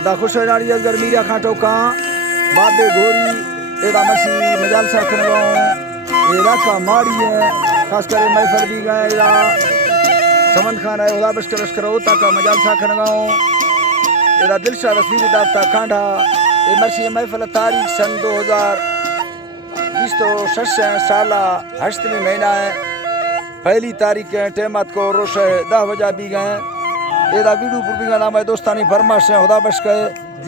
अदा खुश रानी अगर मीरा खाटो का बाबे गोरी एदा मसी मजाल सा खनगो एरा का मारी है खास करे महफल भी गए एदा समन खान है उदा बशकर लश्कर होता का मजाल सा खनगो एदा दिलशा रसीद दाता खांडा ए मसी महफल तारीख सन 2026 साला हश्तमी महीना है पहली तारीख है टेमत को रोश 10 बजा भी गए एदा वीडू पुरबी का नाम है दोस्तानी फरमाश है खुदा बश के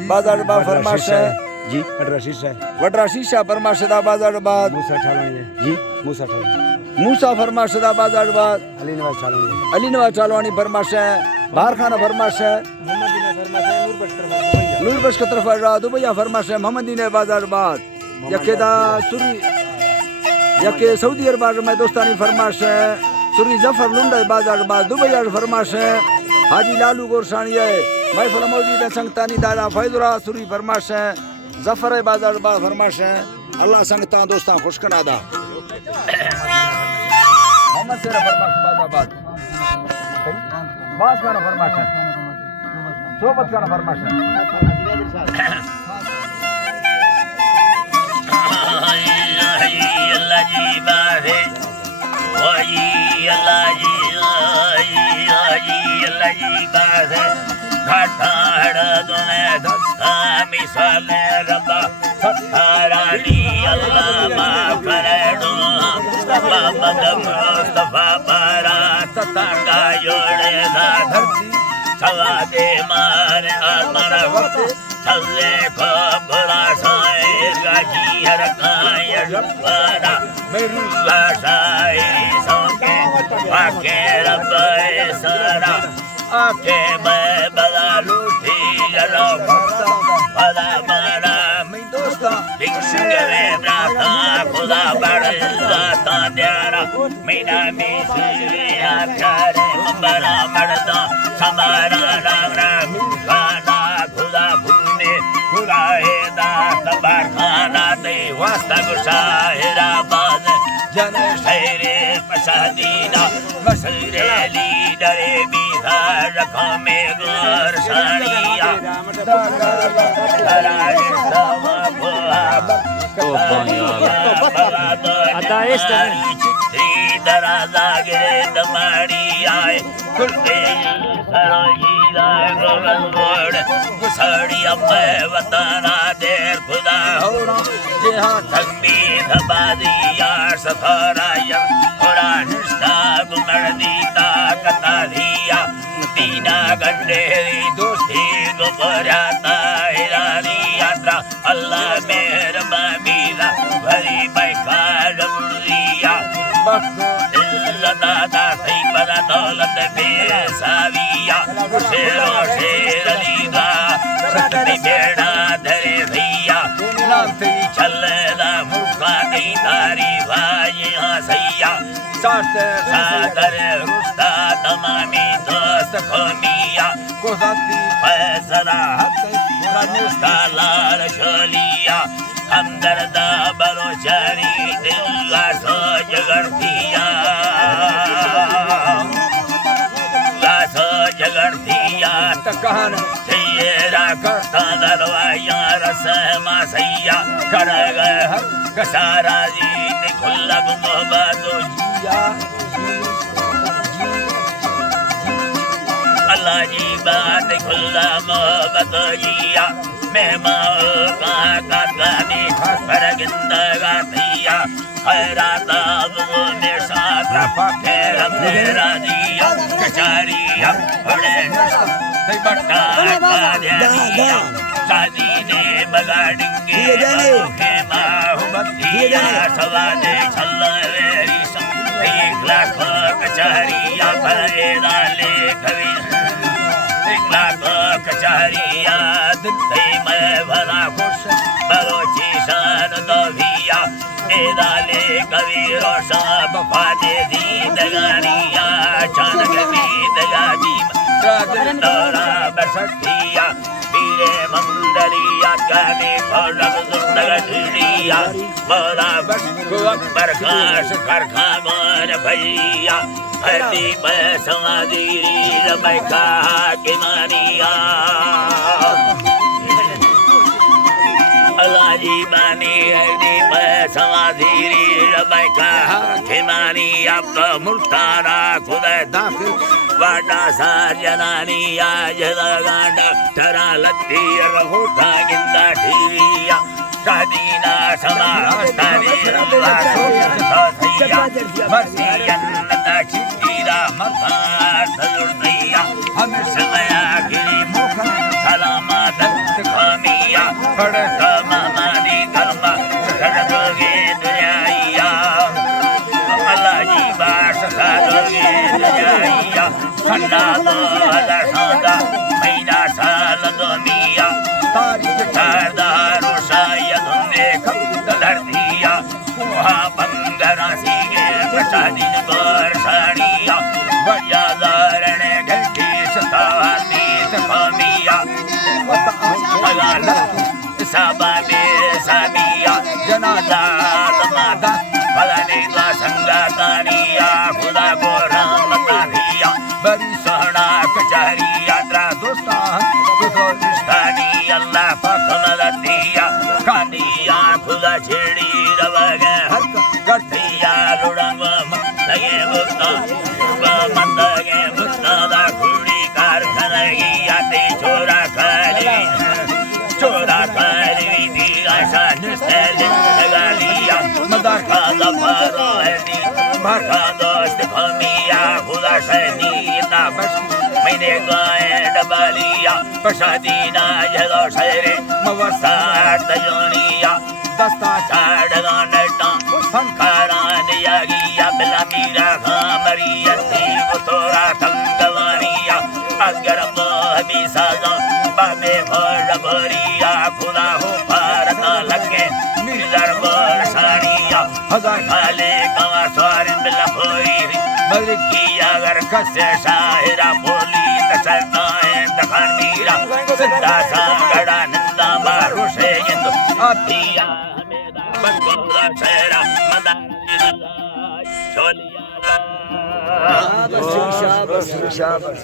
बाजार बा फरमाश है जी वडरा शीशा फरमाश दा बाजार बाद मूसा ठालानी है जी मूसा ठालानी मूसा फरमाश दा बाजार बाद अली नवाज ठालानी अली नवाज चालवानी फरमाश है बाहर खाना फरमाश है नूर बश की तरफ दुबैया फरमाश है मोहम्मदी ने बाजार बाद यकेदा सुरी यके सऊदी अरब में दोस्तानी फरमाश है सुरी जफर लुंडा बाजार बाद दुबैया फरमाश है हाजी लालू गोरसानी है महफल मौजूद है संगतानी दादा फैजुरा सुरी फरमाश है जफर बाजार बा फरमाश है अल्लाह संगता दोस्तां खुशकना दा मोहम्मद सेरा फरमाश बादाबाद बास खाना फरमाश है सोबत खाना फरमाश है अल्लाह जी बाहे वही अल्लाह जी अल्लाह जी बाहे घाटाड़ दुने दस्ता मिसाले रब्बा खतारानी अल्लाह माफ करे दो मोहम्मद मुस्तफा बारा ततांगा योड़े दा धरती सवा दे मारे आमर वक्त थल्ले को बुला साए गाजी हर काय रब्बाना मेरुल्ला शायरी सौके वाके रब्बे सारा आके मैं बला लूटी जलो बला बला मैं दोस्ता दिंगरे ब्राता खुदा बड़ा तांद्यारा मीना मिसी आचारे बड़ा मर्दा समारा रावरा खाना खुदा भूने खुदाए दा तबार खाना दे वास्ता गुशाहिरा बाज जन शहरे पशादीना मसरे लीडरे बिहार रखो में गोर सानिया दराजा गिरे दमाड़ी आए खुलते गुसाड़ी अब वताना देर खुदा होना जहाँ थकबी धबादी यार सफाराया थोड़ा निष्ठा गुमर दीता कता दिया तीना गंडे दोस्ती गुबराता हिरानी यात्रा अल्लाह मेहर बाबीला भरी बैकार बुढ़िया दादा सही बड़ा दौलत बेसाविया शेरो शेर लीगा सकती बेड़ा धरे भैया नामती चलना मुका नहीं तारी भाई हाँ सैया सादर रुस्ता तमामी दोस्त खोमिया गुजरती फैसला मुस्ता लाल शोलिया हमदर्दा बलोचरी दिल सो जगड़तिया जगड़तिया तकहन सैयरा करता दरवाया रसमा सैया कर गए हर कसारा जीत खुल्लब मोहब्बत जिया अल्लाह जी बात खुल्ला मोहब्बत जिया मेहमान का कानी पर गिंदगा थिया खैराता वो मेरे साथ रफा फेरा मेरा दिया कचारिया बड़े सही बट्टा का दिया शादी ने बगाड़ेंगे के माहुबतिया सवादे छल्ला वेरी सम 1 लाख कचारिया भरेदा ले कवि 1 लाख कचारिया दिते मैं भला खुश बलोची शान दोभिया एदाले कबीरो साहब फादे दी दगानिया चानक दी दगादी राजंदरा बसतिया पीरे मंदलिया कभी फरक जिंदगिया मौला बस अकबर खास कर खामान भैया हरदी पैसा दी रबै का के मानिया Mani Edi Samaziri Rabaika Himani Abba Multana Kuda दाखिल Vada Sarjanani Ajadaganda Taralati Rahuta Ginda Tiya Kadina Samastani Rasya Marsiyan Nakitira Matar Sadurdiya Hamishamaya Giri Mukha Salamat Kamiya Padakama Mani Karma Sakadagogi Duyaya Alaji Basha Sadogi Duyaya Sandado Adasanda Maina Saladomiya Tarik Tardaru Saya Dunde Kapdalardiya Kuha Bangarasi Prasadin Gorsaniya Vajadarane Gati Satani Takamiya Magala Sababe Sabiya Janada Tamada Palanidla Sangataniya Khuda Goramatariya Barisana Kachariya Tra Dostan Kudolistani Allah Pakanalatiya Kaniya Khuda Chedi Ravaga Gartiya Ludangam Lage Butta Mandage Butta Da Kudi Karkanagiya Te Chora Kali Chora Kali Digasha Nusteli Nagaliya Madaka La Paro Edi Marka Dost Kamiya Khuda Shani Tabash Maine Gaye Dabaliya Prasadina Jado Shere Mavasar Dayoniya Dasta Chadaganeta Sankaran Yagiya Belamira Kamariya Tivutora Tangavaniya Asgarabo Bisaza Babe Bhorabariya Khuda Ho Parata Lake Mirzarbor Saniya Hazar Khale Kawa Swarin Billa Bhoiri Malkiya Gar Kase Shahira Boli Tasarna Takhan Mira Siddha Sagada Nanda Marushe Yendu Atiya Hameda Bangola Sera Madara Choliya शाबाश शाबाश शाबाश